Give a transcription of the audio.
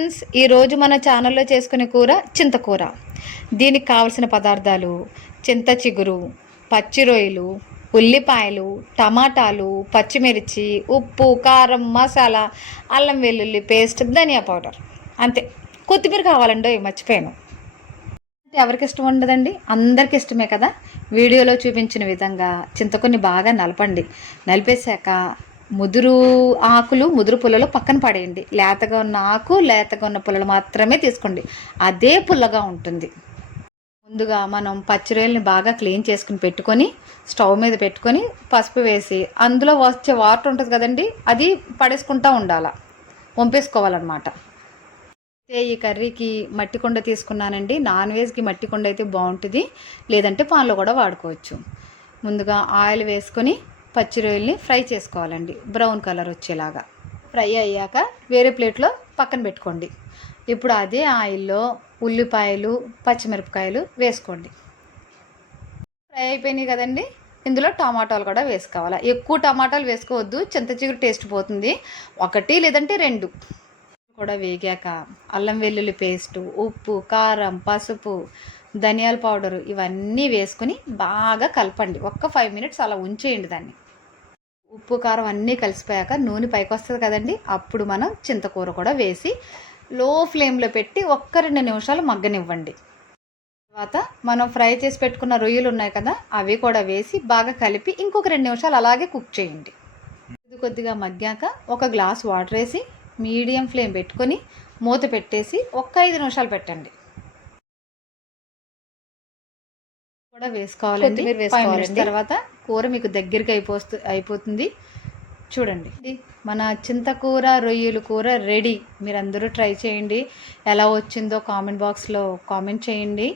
Friends, ఈరోజు మన ఛానల్లో చేసుకునే కూర చింతకూర. దీనికి కావలసిన పదార్థాలు: చింత చిగురు, పచ్చి రొయ్యలు, ఉల్లిపాయలు, టమాటాలు, పచ్చిమిర్చి, ఉప్పు, కారం, మసాలా, అల్లం వెల్లుల్లి పేస్ట్, ధనియా పౌడర్. అంతే. కొత్తిమీర కావాలండి, మర్చిపోయాను. ఎవరికి ఇష్టం ఉండదండి? అందరికి ఇష్టమే కదా. వీడియోలో చూపించిన విధంగా చింతకుని బాగా నలపండి. నలిపేశాక ముదురు ఆకులు, ముదురు పుల్లలు పక్కన పడేయండి. లేతగా ఉన్న ఆకు, లేతగా ఉన్న పుల్లలు మాత్రమే తీసుకోండి. అదే పుల్లగా ఉంటుంది. ముందుగా మనం పచ్చి రొయ్యల్ని బాగా క్లీన్ చేసుకుని పెట్టుకొని స్టవ్ మీద పెట్టుకొని పసుపు వేసి అందులో వచ్చే వాటర్ ఉంటుంది కదండి, అది పడేసుకుంటూ ఉండాలి, వంపేసుకోవాలన్నమాట. ఈ కర్రీకి మట్టి కుండ తీసుకున్నానండి. నాన్ వెజ్కి మట్టి కుండ అయితే బాగుంటుంది, లేదంటే పాన్లో కూడా వాడుకోవచ్చు. ముందుగా ఆయిల్ వేసుకొని పచ్చి రొయ్యల్ని ఫ్రై చేసుకోవాలండి, బ్రౌన్ కలర్ వచ్చేలాగా. ఫ్రై అయ్యాక వేరే ప్లేట్లో పక్కన పెట్టుకోండి. ఇప్పుడు అదే ఆయిల్లో ఉల్లిపాయలు, పచ్చిమిరపకాయలు వేసుకోండి. ఫ్రై అయిపోయినాయి కదండి, ఇందులో టమాటాలు కూడా వేసుకోవాలి. ఎక్కువ టమాటాలు వేసుకోవద్దు, చింత చిగురు టేస్ట్ పోతుంది. 1 లేదంటే 2 కూడా వేగాక అల్లం వెల్లుల్లి పేస్టు, ఉప్పు, కారం, పసుపు, ధనియాల పౌడరు ఇవన్నీ వేసుకొని బాగా కలపండి. 5 మినిట్స్ అలా ఉంచేయండి దాన్ని. ఉప్పు, కారం అన్నీ కలిసిపోయాక నూనె పైకి వస్తుంది కదండి, అప్పుడు మనం చింతకూర కూడా వేసి లో ఫ్లేమ్లో పెట్టి 1-2 నిమిషాలు మగ్గనివ్వండి. తర్వాత మనం ఫ్రై చేసి పెట్టుకున్న రొయ్యలు ఉన్నాయి కదా, అవి కూడా వేసి బాగా కలిపి ఇంకొక 2 నిమిషాలు అలాగే కుక్ చేయండి. ఇది కొద్దిగా మగ్గాక 1 గ్లాస్ వాటర్ వేసి మీడియం ఫ్లేమ్ పెట్టుకొని మూత పెట్టేసి 5 నిమిషాలు పెట్టండి. కూడా వేసుకోవాలండి. 5 మినిట్స్ తర్వాత కూర మీకు దగ్గరికి అయిపోతుంది. చూడండి, మన చింతకూర రొయ్యలు కూర రెడీ. మీరందరూ ట్రై చేయండి. ఎలా వచ్చిందో కామెంట్ బాక్స్లో కామెంట్ చేయండి.